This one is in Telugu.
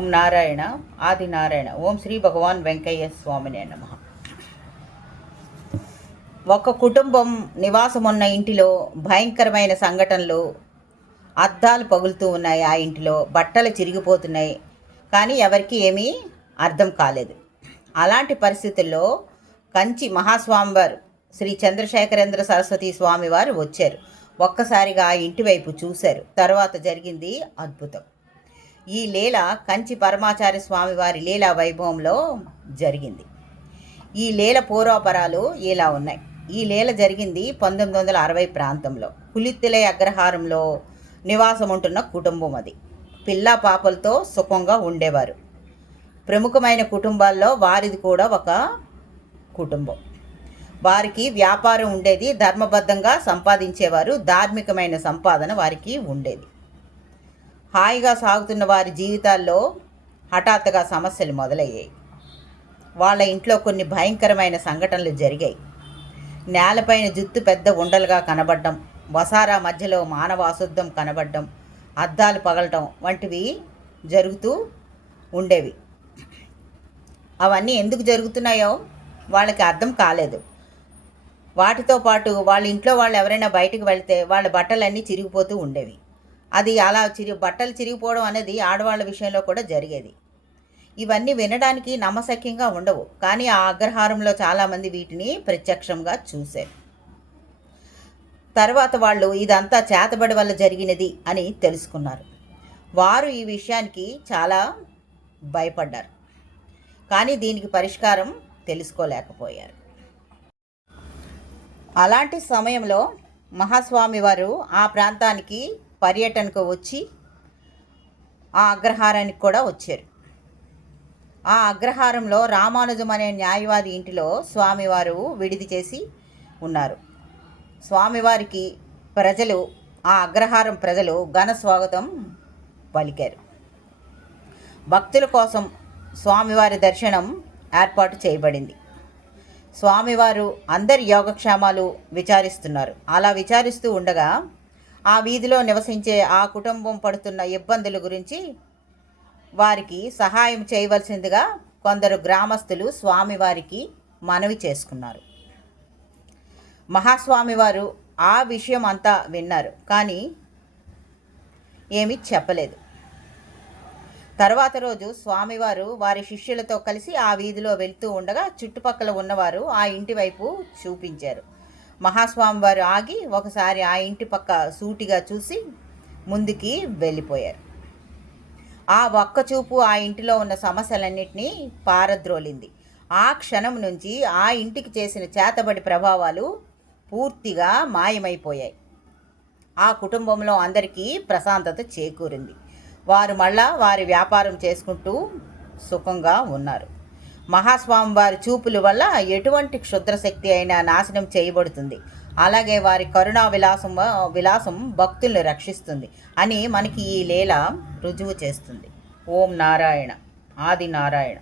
ఓం నారాయణ ఆది నారాయణ. ఓం శ్రీ భగవాన్ వెంకయ్య స్వామినే నమః. ఒక కుటుంబం నివాసమున్న ఇంటిలో భయంకరమైన సంఘటనలు, అద్దాలు పగులుతూ ఉన్నాయి. ఆ ఇంటిలో బట్టలు చిరిగిపోతున్నాయి, కానీ ఎవరికి ఏమీ అర్థం కాలేదు. అలాంటి పరిస్థితుల్లో కంచి మహాస్వామివారు శ్రీ చంద్రశేఖరేంద్ర సరస్వతి స్వామివారు వచ్చారు. ఒక్కసారిగా ఆ ఇంటి వైపు చూశారు. తర్వాత జరిగింది అద్భుతం. ఈ లీల కంచి పరమాచార్య స్వామివారి లీలా వైభవంలో జరిగింది. ఈ లీల పూర్వాపరాలు ఇలా ఉన్నాయి. ఈ లీల జరిగింది 1960 ప్రాంతంలో. పులిత్తిలై అగ్రహారంలో నివాసం ఉంటున్న కుటుంబం అది. పిల్లా పాపలతో సుఖంగా ఉండేవారు. ప్రముఖమైన కుటుంబాల్లో వారిది కూడా ఒక కుటుంబం. వారికి వ్యాపారం ఉండేది. ధర్మబద్ధంగా సంపాదించేవారు. ధార్మికమైన సంపాదన వారికి ఉండేది. హాయిగా సాగుతున్న వారి జీవితాల్లో హఠాత్తుగా సమస్యలు మొదలయ్యాయి. వాళ్ళ ఇంట్లో కొన్ని భయంకరమైన సంఘటనలు జరిగాయి. నేలపైన జుత్తు పెద్ద ఉండలుగా కనబడడం, వసారా మధ్యలో మానవ అశుద్ధం కనబడడం, అద్దాలు పగలటం వంటివి జరుగుతూ ఉండేవి. అవన్నీ ఎందుకు జరుగుతున్నాయో వాళ్ళకి అర్థం కాలేదు. వాటితో పాటు వాళ్ళ ఇంట్లో వాళ్ళు ఎవరైనా బయటకు వెళ్తే వాళ్ళ బట్టలన్నీ చిరిగిపోతూ ఉండేవి. అది అలా బట్టలు చిరిగిపోవడం అనేది ఆడవాళ్ళ విషయంలో కూడా జరిగేది. ఇవన్నీ వినడానికి నమ్మశక్యంగా ఉండవు, కానీ ఆ అగ్రహారంలో చాలామంది వీటిని ప్రత్యక్షంగా చూశారు. తర్వాత వాళ్ళు ఇదంతా చేతబడి వల్ల జరిగినది అని తెలుసుకున్నారు. వారు ఈ విషయానికి చాలా భయపడ్డారు, కానీ దీనికి పరిష్కారం తెలుసుకోలేకపోయారు. అలాంటి సమయంలో మహాస్వామి వారు ఆ ప్రాంతానికి పర్యటనకు వచ్చి ఆ అగ్రహారానికి కూడా వచ్చారు. ఆ అగ్రహారంలో రామానుజం అనే న్యాయవాది ఇంటిలో స్వామివారు విడిది చేసి ఉన్నారు. స్వామివారికి ప్రజలు, ఆ అగ్రహారం ప్రజలు ఘన స్వాగతం పలికారు. భక్తుల కోసం స్వామివారి దర్శనం ఏర్పాటు చేయబడింది. స్వామివారు అందరి యోగక్షేమాలు విచారిస్తున్నారు. అలా విచారిస్తూ ఉండగా ఆ వీధిలో నివసించే ఆ కుటుంబం పడుతున్న ఇబ్బందుల గురించి వారికి సహాయం చేయవలసిందిగా కొందరు గ్రామస్తులు స్వామివారికి మనవి చేసుకున్నారు. మహాస్వామివారు ఆ విషయం అంతా విన్నారు, కానీ ఏమీ చెప్పలేదు. తర్వాత రోజు స్వామివారు వారి శిష్యులతో కలిసి ఆ వీధిలో వెళ్తూ ఉండగా చుట్టుపక్కల ఉన్నవారు ఆ ఇంటి వైపు చూపించారు. మహాస్వామివారు ఆగి ఒకసారి ఆ ఇంటి పక్క సూటిగా చూసి ముందుకి వెళ్ళిపోయారు. ఆ ఒక్క చూపు ఆ ఇంటిలో ఉన్న సమస్యలన్నింటినీ పారద్రోలింది. ఆ క్షణం నుంచి ఆ ఇంటికి చేసిన చేతబడి ప్రభావాలు పూర్తిగా మాయమైపోయాయి. ఆ కుటుంబంలో అందరికీ ప్రశాంతత చేకూరింది. వారు మళ్ళా వారి వ్యాపారం చేసుకుంటూ సుఖంగా ఉన్నారు. మహాస్వామి వారి చూపుల వల్ల ఎటువంటి క్షుద్రశక్తి అయినా నాశనం చేయబడుతుంది. అలాగే వారి కరుణా విలాసం భక్తుల్ని రక్షిస్తుంది అని మనకి ఈ లీల రుజువు చేస్తుంది. ఓం నారాయణ ఆది నారాయణ.